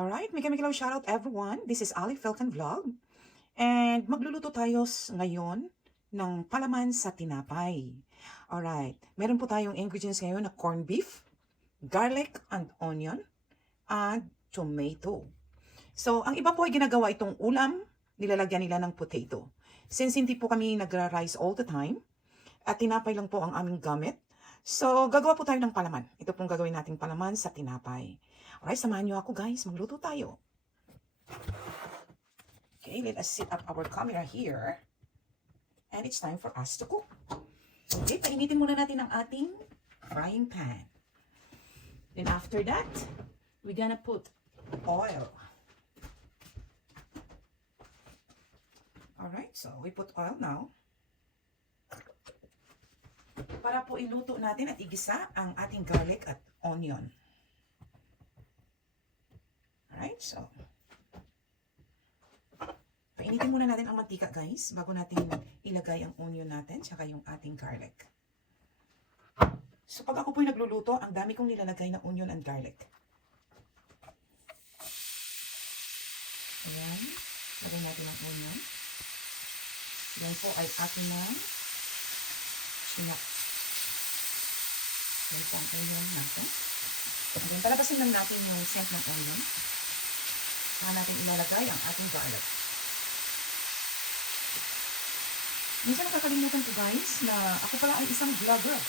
Alright, may hello shoutout everyone. This is Ali Falcon Vlog. And magluluto tayo ngayon ng palaman sa tinapay. Alright, meron po tayong ingredients ngayon na corned beef, garlic and onion, and tomato. So, ang iba po ay ginagawa itong ulam, nilalagyan nila ng potato. Since hindi po kami nagra-rice all the time, at tinapay lang po ang aming gamit, so gagawa po tayo ng palaman. Ito pong gagawin nating palaman sa tinapay. Alright, samahan nyo ako guys, magluto tayo. Okay, let us set up our camera here. And it's time for us to cook. Okay, painitin muna natin ang ating frying pan. Then after that, we're gonna put oil. Alright, so we put oil now. Para po iluto natin at igisa ang ating garlic at onion. Alright, so painitin muna natin ang mantika guys bago natin ilagay ang onion natin tsaka yung ating garlic. So pag ako po'y nagluluto, ang dami kong nilalagay na onion and garlic. Ayan, lagay natin ang onion. Yan po ay ating na sinak. Yan po ang onion natin. And then palabasin lang natin yung scent ng onion. Saka natin ilalagay ang ating garlic. Minsan nakakalimutan ko guys na ako pala ay isang vlogger.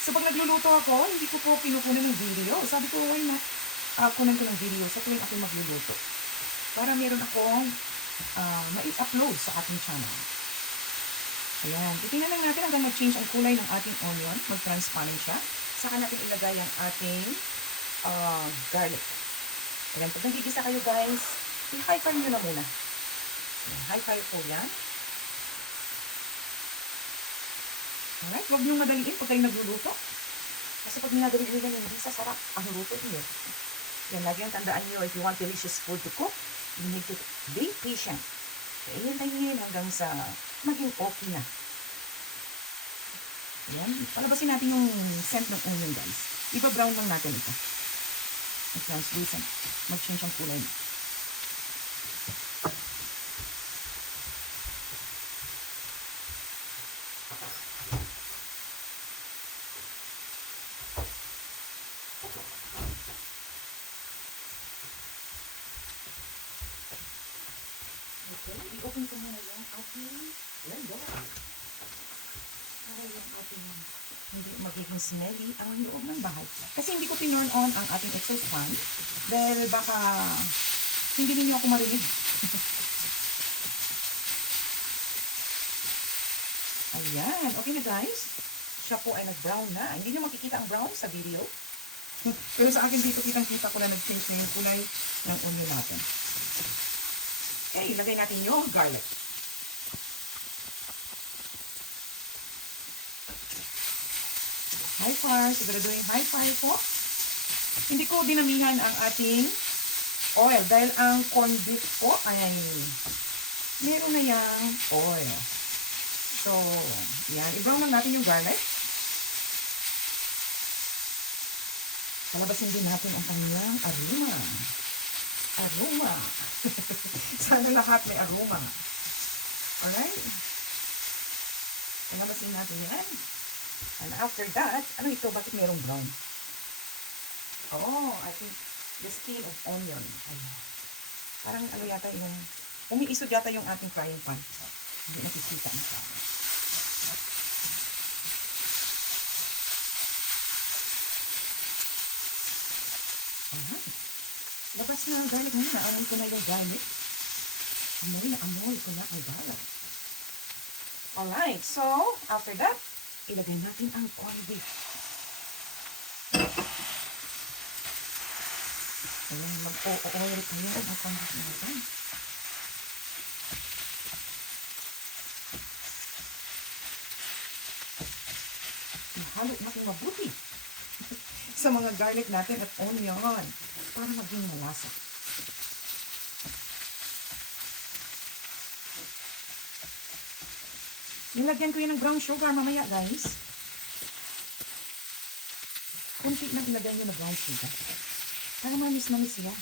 So pag nagluluto ako, hindi ko po kinukunan ng video. Sabi ko, why not kunan ko ng video sa tuwing ako magluluto. Para meron akong ma-upload sa ating channel. Ayan, titingnan lang natin hanggang mag-change ang kulay ng ating onion. Mag-transparent siya. Saka natin ilagay ang ating garlic. Ayan, pag nagigisa kayo guys, i-high fire nyo na muna. Ayan, high fire po yan. Alright, huwag nyo madaliin pag kayo nagluluto. Kasi pag minadaliin nyo, hindi sasarap ang luto nyo. Yan, lagi ang tandaan nyo, if you want delicious food to cook, you need to be patient. Kaya hintayin hanggang sa maging okay na. Ayan, palabasin natin yung scent ng onion guys. Iba-brown lang natin ito. Translucent. Mag-change ang kulay niya. Okay, i-open ko muna yung ating blender. Para yung ating hindi magiging smelly ang loob ng bahay. Kasi hindi ko pinurn on ang ating exhaust fan dahil baka hindi ninyo ako marinig. Ayan, okay na guys. Siya po ay nag-brown na. Hindi nyo makikita ang brown sa video. Pero sa akin dito kitang-kita ko na nag-change na yung kulay ng onion natin. Okay, ilagay natin yung garlic. High fire. Siguraduhin high fire po. Hindi ko dinamihan ang ating oil dahil ang corned beef po ay meron na yung oil. So, yan. I-brown lang natin yung garlic. Palabasin din natin ang kanyang aroma. Aroma. Sana lahat may aroma. Alright? Palabasin natin yan. And after that, ano ito? Bakit mayroong brown? Oh, I think the skin of onion. Ayan. Parang ano yata yung, umiisod yata yung ating frying pan. Hindi nakikita na sa akin. Ayan. Labas na ang garlic muna. Amoy ko na yung garlic. Amoy ko na ang garlic. Alright, so, after that, ilagay natin ang corned beef. Ayan, mag-o-oil tayo ang corned beef natin. Mahalo natin mabuti sa mga garlic natin at onion para maging malasa. Nilagyan ko yan ng brown sugar mamaya guys. Kunti na ilagay nyo na brown sugar. Para manis-manis yan.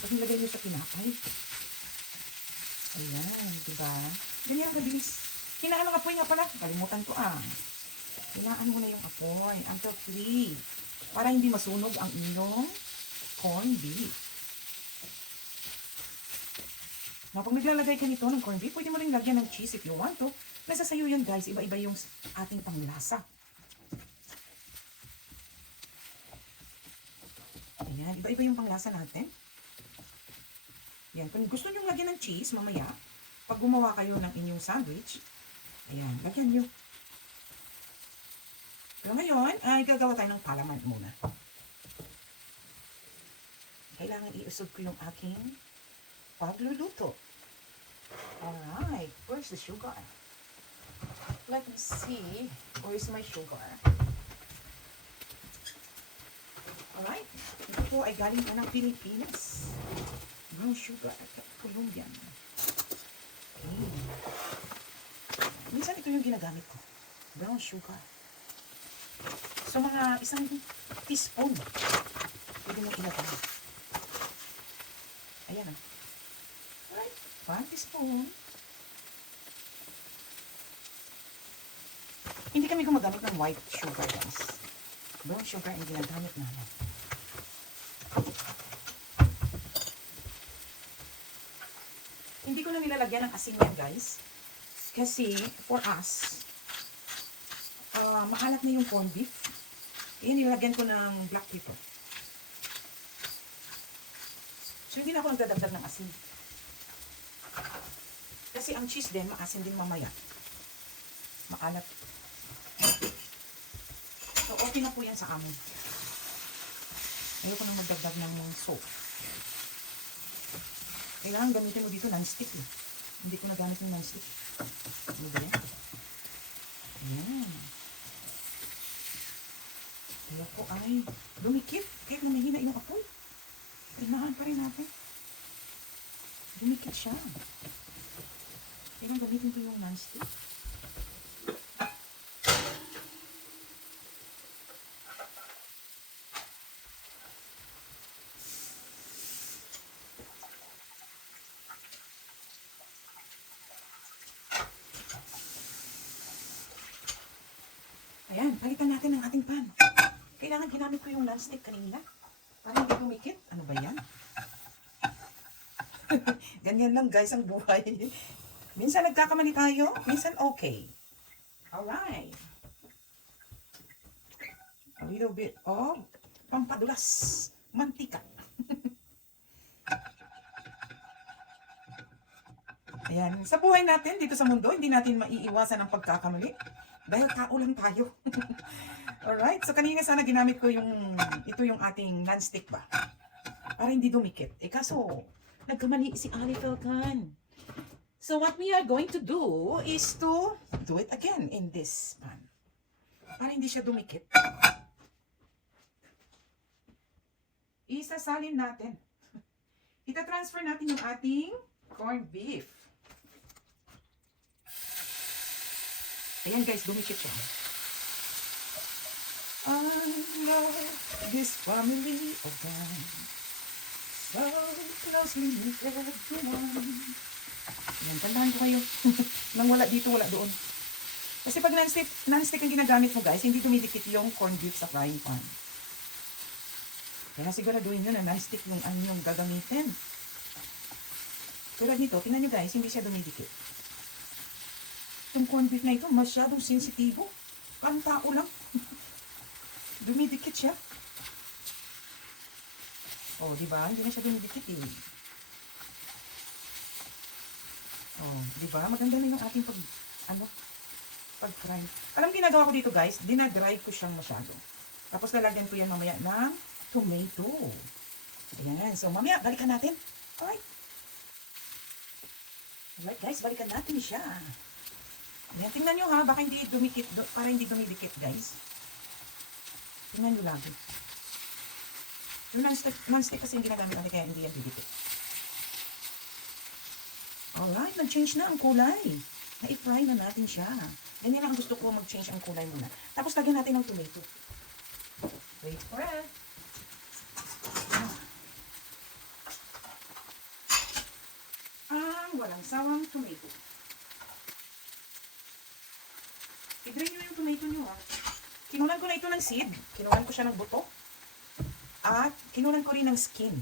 Pag nilagay nyo sa tinapay. Ayan, diba? Ganyan kabilis. Hinaan ang apoy nga pala. Kalimutan ko Hinaan mo na yung apoy until 3. Para hindi masunog ang inyong corned beef. Now, pag naglalagay ka nito ng corned beef, pwede mo rin lagyan ng cheese if you want to. Nasa sayo yan guys. Iba-iba yung ating panglasa. Ayan, iba-iba yung panglasa natin. Yan, kung gusto nyo lagyan ng cheese mamaya, pag gumawa kayo ng inyong sandwich, ayan, lagyan nyo. Pero ngayon, ay gagawa tayo ng palaman muna. Kailangan iusog ko yung aking pagluluto. Alright, where's the sugar? Let me see, where's my sugar? Alright, ito po ay galing po ng Pilipinas. Brown sugar, Colombian. Okay. Minsan ito yung ginagamit ko. Brown sugar. So, mga 1 teaspoon. Pwede mo ilagay. Ayan o. Alright. 1 teaspoon. Hindi kami gumagamit ng white sugar, guys. Brown sugar ang ginagamit namin. Hindi ko na nilalagyan ng asin yan, guys. Kasi, for us, maalat na yung corned beef. Yan, nilalagyan ko ng black pepper. So, hindi na ako nagdadagdag ng asin. Kasi ang cheese din, maasin din mamaya. Maalat. So, okay na po yan sa amin. Ayoko nang magdagdag ng soap. Kailangan gamitin mo dito non-stick eh. Hindi ko nagamit yung non-stick. Ano ba yan? Ayan. Ayoko ay lumikip. Kahit na mahina yung apoy. Tinahan pa rin natin. Lumikip siya. Kailangan gamitin ko yung non-stick. Ayan, palitan natin ang ating pan. Kailangan ginamit ko yung non-stick kanina. Para hindi dumikit. Ano ba yan? Ganyan lang guys ang buhay. Minsan nagkakamali tayo, minsan okay. Alright. A little bit of pampadulas. Mantika. Ayan. Sa buhay natin, dito sa mundo, hindi natin maiiwasan ang pagkakamali. Dahil tao lang tayo. Alright. So, kanina sana ginamit ko ito yung ating non-stick ba? Para hindi dumikit. Eh, kaso, nagkamali si Ali Falcon. So, what we are going to do is to do it again in this pan. Para hindi siya dumikit. Isasalin natin. Ita-transfer natin yung ating corned beef. Ayan guys, dumikit siya. I love this family of mine. So closely knitted to one. Ayan, tandaan ko kayo. Nang wala dito, wala doon. Kasi pag non-stick ang ginagamit mo guys, hindi dumidikit yung corned beef sa frying pan. Kaya siguraduhin nyo na non-stick yung yung gagamitin. Tulad nito, tingnan nyo guys, hindi siya dumidikit. Yung corned beef na ito, masyadong sensitibo. Parang tao lang. Dumidikit siya. Oh, di ba? Hindi na siya dumidikit eh. Oh, di ba? Maganda na yung ating pag-fry. Alam ginagawa ko dito guys, dinadry ko siyang masyado. Tapos lalagyan ko yan mamaya ng tomato. Ayan. So, mamaya, balikan natin. Alright. Alright guys, balikan natin siya. Ayan, tingnan nyo ha, baka hindi dumikit, para hindi dumidikit guys. Tingnan nyo lagi. Yung non-stick kasi yung ginagamit natin, kaya hindi yan didikit. Alright, nag-change na ang kulay. Na-i-fry na natin siya. Ganyan lang ang gusto ko, mag-change ang kulay muna. Tapos lagyan natin ng tomato. Wait for it. ang walang sawang tomato. I-drain nyo yung tomato nyo, ha. Kinunan ko na ito ng seed. Kinunan ko siya ng buto. At kinunan ko rin ng skin.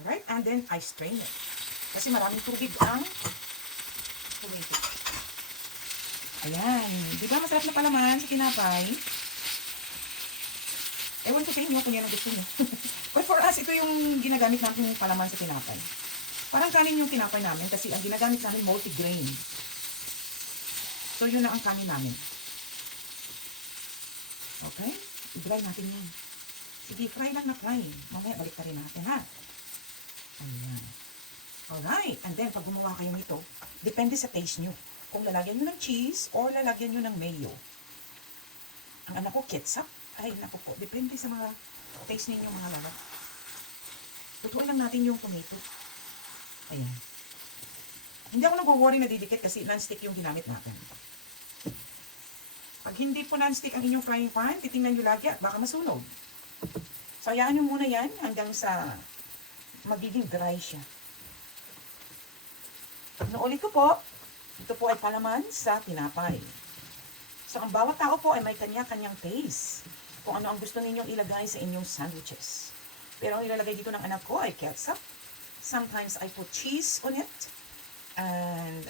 Alright? And then, I strain it. Kasi maraming tubig ang tomato. Ayan. Di ba masarap na palaman sa tinapay? Ewan ko sa inyo kung yan ang gusto nyo. But for us, ito yung ginagamit namin yung palaman sa tinapay. Parang kanin yung tinapay namin kasi ang ginagamit namin multigrain. So, yun na ang kanin namin. Okay? I-dry natin yan. Sige, fry lang na fry. Mamaya balik rin natin, ha? Ayan. Alright. And then, pag gumawa kayo nito, depende sa taste nyo. Kung lalagyan nyo ng cheese or lalagyan nyo ng mayo. Ang anak ko, ketchup. Ay, naku po. Depende sa mga taste ninyo, mga lalak. Tutuin lang natin yung tomato. Ayan. Hindi ako nag-worry na didikit kasi non-stick yung ginamit natin. Pag hindi po non-stick ang inyong frying pan, titingnan nyo lagi at baka masunog. So, hayaan nyo muna yan hanggang sa magiging dry siya. Naulit ko po, ito po ay palaman sa tinapay. So, ang bawat tao po ay may kanya-kanyang taste. Kung ano ang gusto ninyong ilagay sa inyong sandwiches. Pero ang ilalagay dito ng anak ko ay ketchup. Sometimes I put cheese on it. And,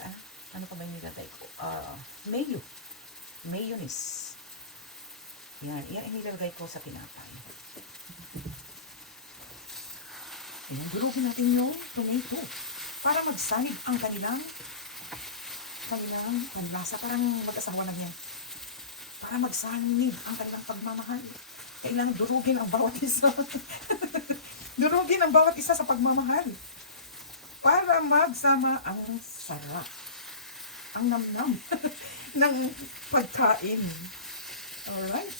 ano pa ba yung nilagay ko? Mayo. Mayonnaise. Yan, yan ang nilagay ko sa tinapay. Ayan, durugin natin yung tomato. Para magsanib ang kanilang panlasa. Parang mag-asawa lang yan. Para magsanib ang kanilang pagmamahal. Kailangan durugin ang bawat isa. Durugin ang bawat isa sa pagmamahal. Para magsama ang sarap. Ang namnam ng pagkain. Alright.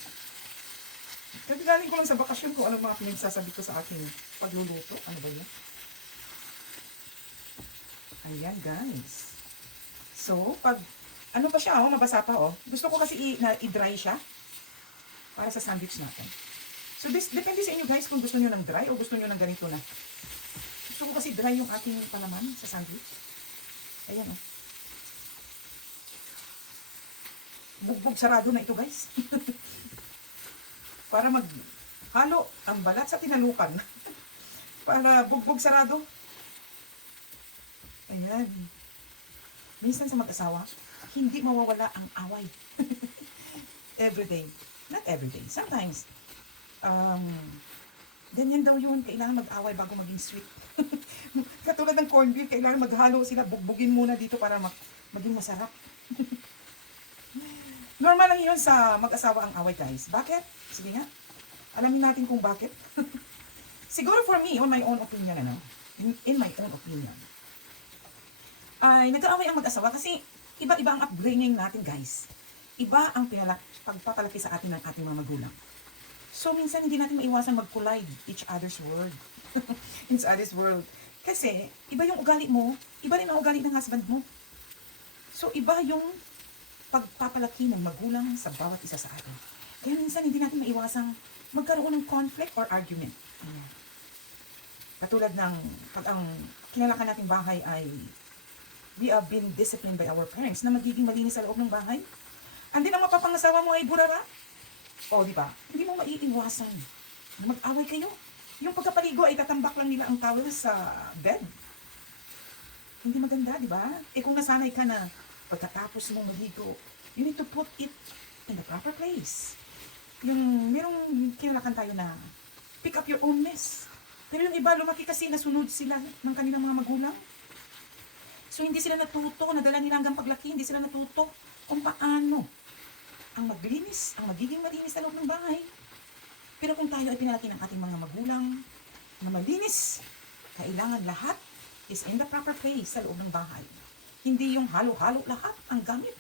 Kagaling ko lang sa bakasyon kung ano mga pinagsasabi ko sa aking pagluluto. Ano ba yun? Ayan, guys. So, pag ano pa siya, mabasa pa, Gusto ko kasi i-dry siya para sa sandwich natin. So, depende sa inyo, guys, kung gusto nyo ng dry o gusto nyo ng ganito na. Gusto ko kasi dry yung ating palaman sa sandwich. Ayan, Bugbog sarado na ito, guys. Para maghalo ang balat sa tinalukan. Para bugbog sarado. Ayan. Minsan sa mag-asawa, hindi mawawala ang away. Everyday. Not everyday. Sometimes, ganyan daw yun. Kailangan mag-away bago maging sweet. Katulad ng corned beef, kailangan maghalo sila. Bugbugin muna dito para maging masarap. Normal lang yun sa mag-asawa ang away, guys. Bakit? Sige nga. Alamin natin kung bakit. Siguro for me, on my own opinion, in my own opinion, ay nag-aaway ang mag-asawa kasi iba-iba ang upbringing natin, guys. Iba ang pagpapalaki sa atin ng ating mga magulang. So, minsan hindi natin maiwasan mag-collide each other's world. Each other's world. Kasi, iba yung ugali mo, iba rin ang ugali ng husband mo. So, iba yung pagpapalaki ng magulang sa bawat isa sa atin. Kaya minsan hindi natin maiwasang magkaroon ng conflict or argument. Ayan. Katulad ng pag ang kinalakan nating bahay ay we are being disciplined by our parents na magiging malinis sa loob ng bahay. And then ang mapapangasawa mo ay burara. O, di ba? Hindi mo maiiwasan na mag-away kayo. Yung pagkapaligo ay tatambak lang nila ang towel sa bed. Hindi maganda, di ba? Eh kung nasanay ka na pagkatapos mong maligo, you need to put it in the proper place. Yung merong kinalakan tayo na pick up your own mess. Pero yung iba, lumaki kasi nasunod sila ng kanilang mga magulang. So, hindi sila natuto, nadala nila hanggang paglaki, hindi sila natuto kung paano ang maglinis, ang magiging malinis sa loob ng bahay. Pero kung tayo ay pinalaki ng ating mga magulang na malinis, kailangan lahat is in the proper place sa loob ng bahay. Hindi yung halo-halo lahat ang gamit.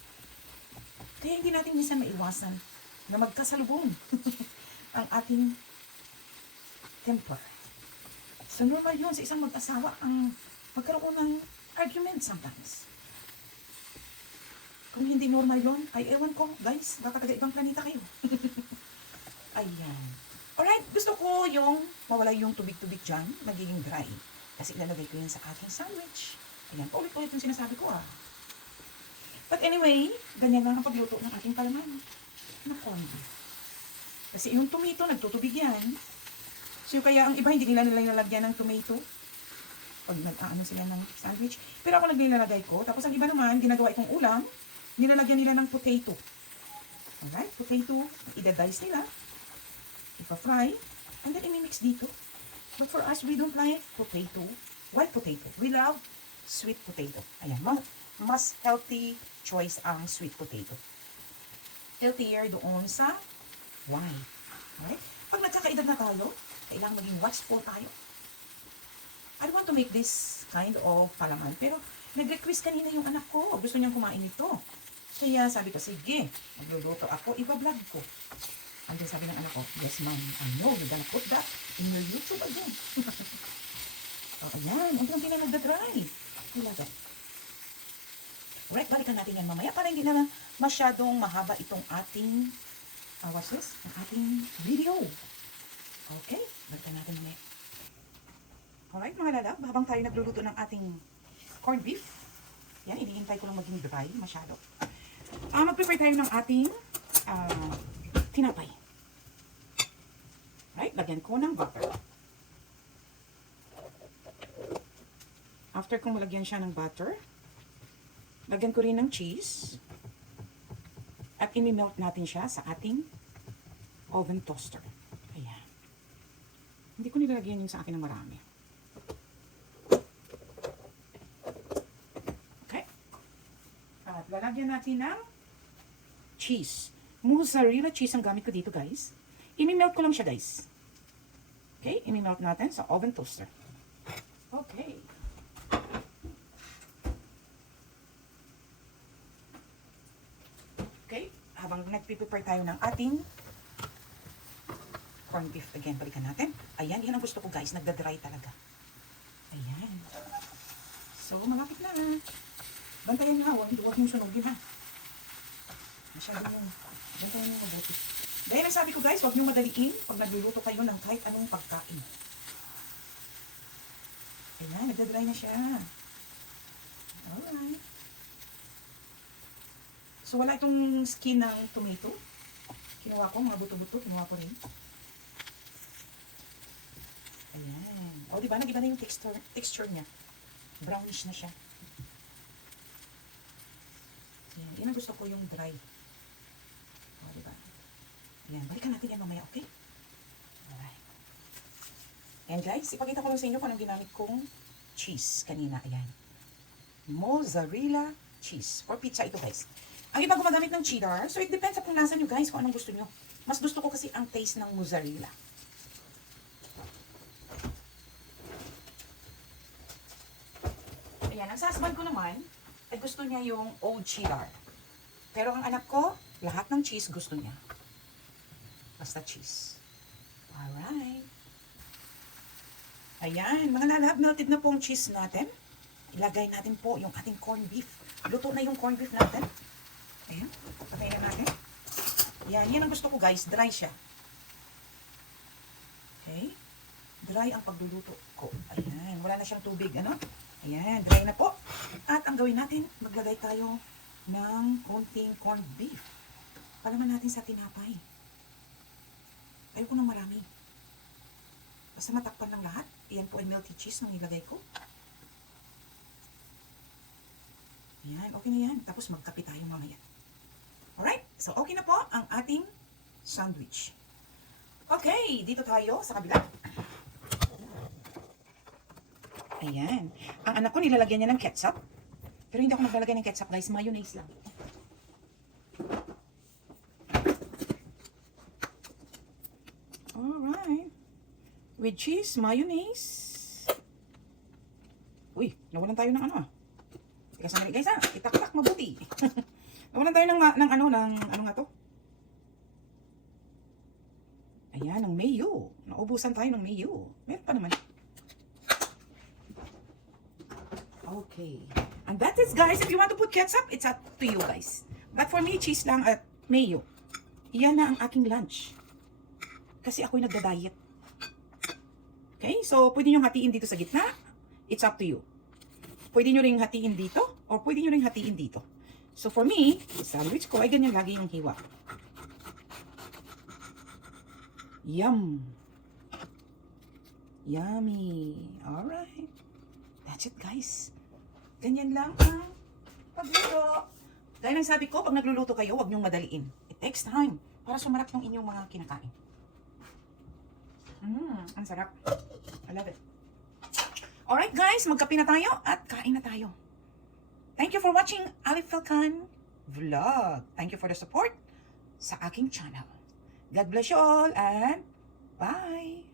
Kaya hindi natin minsan maiwasan na magkasalubong ang ating temper. So, normal yun sa isang mag-asawa ang magkaroon ng argument sometimes. Kung hindi normal yun, ay ewan ko, guys, baka taga-ibang planeta kayo. Ayan. Alright, gusto ko yung mawala yung tubig-tubig dyan, magiging dry. Kasi ilalagay ko yan sa aking sandwich. Ayan, paulit-ulit yung sinasabi ko ah. But anyway, ganyan lang ang pagluto ng ating palaman na corned beef. Kasi yung tomato, nagtutubig yan. So kaya ang iba hindi nila nilalagyan ng tomato pag nag-aano sila ng sandwich. Pero ako nagnilalagay ko. Tapos ang iba naman, ginagawa itong ulam, nilalagyan nila ng potato. Alright, potato, ida-dice nila, ipa-fry, and then imimix dito. But for us, we don't like potato, white potato. We love sweet potato. Ayan, mas healthy choice ang sweet potato. Healthier doon sa white. Alright? Pag nagkakaedad na tayo, kailangan maging watchful tayo. I don't want to make this kind of palaman. Pero nag-request kanina yung anak ko. Gusto niyang kumain ito. Kaya sabi ko, sige, magluluto ako, iba-vlog ko. And then sabi ng anak ko, yes ma'am, I know, you're gonna put that in your YouTube again. So, ayan, unti-unti na nagda-dry. Ilaga. Alright, balikan natin yan mamaya para hindi na masyadong mahaba itong ating, what's this? Ang ating video. Okay, balikan natin mamaya. Alright, mga lalab, habang tayo nagluluto ng ating corned beef, yan, hinihintay ko lang maging dry masyado. Mag-prepare tayo ng ating tinapay. Right, lagyan ko ng butter. After kong malagyan siya ng butter, lagyan ko rin ng cheese. At imi-melt natin siya sa ating oven toaster. Ayan. Hindi ko nilalagyan yung sa akin ng marami. Okay. At lalagyan natin ng cheese. Mozzarella cheese ang gamit ko dito, guys. Imi-melt ko lang siya, guys. Okay? Imi-melt natin sa oven toaster. Okay. Okay? Habang nagpiprepare tayo ng ating corned beef, again, balikan natin. Ayan, yan ang gusto ko, guys. Nagda-dry talaga. Ayan. So, malapit na. Bantayan nyo, huwag nyo sunugin, ha? Masyado nyo. Bantayan nyo mabuti. Dahil ang sabi ko, guys, huwag nyo madaliin pag nagluluto kayo ng kahit anong pagkain. Ayan, nagda-dry na siya. Alright. So, wala itong skin ng tomato. Kinuha ko, mga buto-buto, kinuha ko rin. Ayan. O, diba, nag-iba na yung texture niya. Brownish na siya. Ayan, yan ang gusto ko, yung dry. O, diba? Ayan, balikan natin yan mamaya, okay? Alright. And guys, ipakita ko lang sa inyo kung anong ginamit kong cheese kanina. Ayan. Mozzarella cheese. For pizza ito, guys. Ang iba gumagamit ng cheddar. So, it depends sa kung nasa nyo, guys, kung anong gusto nyo. Mas gusto ko kasi ang taste ng mozzarella. Ayan, ang husband ko naman, ay gusto niya yung old cheddar. Pero ang anak ko, lahat ng cheese gusto niya. Basta cheese. Alright. Ayan, mga lalab, melted na po ang cheese natin. Ilagay natin po yung ating corned beef. Luto na yung corned beef natin. Ayan, patayin natin. Ayan, yan ang gusto ko, guys. Dry siya. Okay. Dry ang pagluluto ko. Ayan, wala na siyang tubig, ano? Ayan, dry na po. At ang gawin natin, maglagay tayo ng konting corned beef. Palaman natin sa tinapay. Ayoko ng marami. Basta matakpan lang lahat. Ayan po ay melted cheese nang nilagay ko. Ayan, okay na yan. Tapos magkape tayo mamaya. Alright, so okay na po ang ating sandwich. Okay, dito tayo sa kabila. Ayan. Ang anak ko nilalagyan niya ng ketchup. Pero hindi ako maglalagay ng ketchup, guys. Mayonnaise lang. Alright. With cheese, mayonnaise. Uy, nawalan tayo ng ano ah. Teka sandali, guys ah. Itaktak mabuti. Nawalan tayo ng ano nga to? Ayan, ng mayo. Naubusan tayo ng mayo. Meron pa naman. Okay. And that is, guys, if you want to put ketchup, it's up to you, guys. But for me, cheese lang at mayo. Iyan na ang aking lunch. Kasi ako'y nagda-diet. Okay? So, pwede nyo hatiin dito sa gitna. It's up to you. Pwede nyo ring hatiin dito, or pwede nyo ring hatiin dito. So for me, sandwich ko ay ganyan lagi yung hiwa. Yum! Yummy! Alright. That's it, guys. Ganyan lang ang pagluto. Dahil ang sabi ko, pag nagluluto kayo, huwag nyong madaliin. It takes time para sumarap yung inyong mga kinakain. Ang sarap. I love it. Alright guys, magkape na tayo at kain na tayo. Thank you for watching Ali Falcan Vlog. Thank you for the support sa aking channel. God bless you all and bye!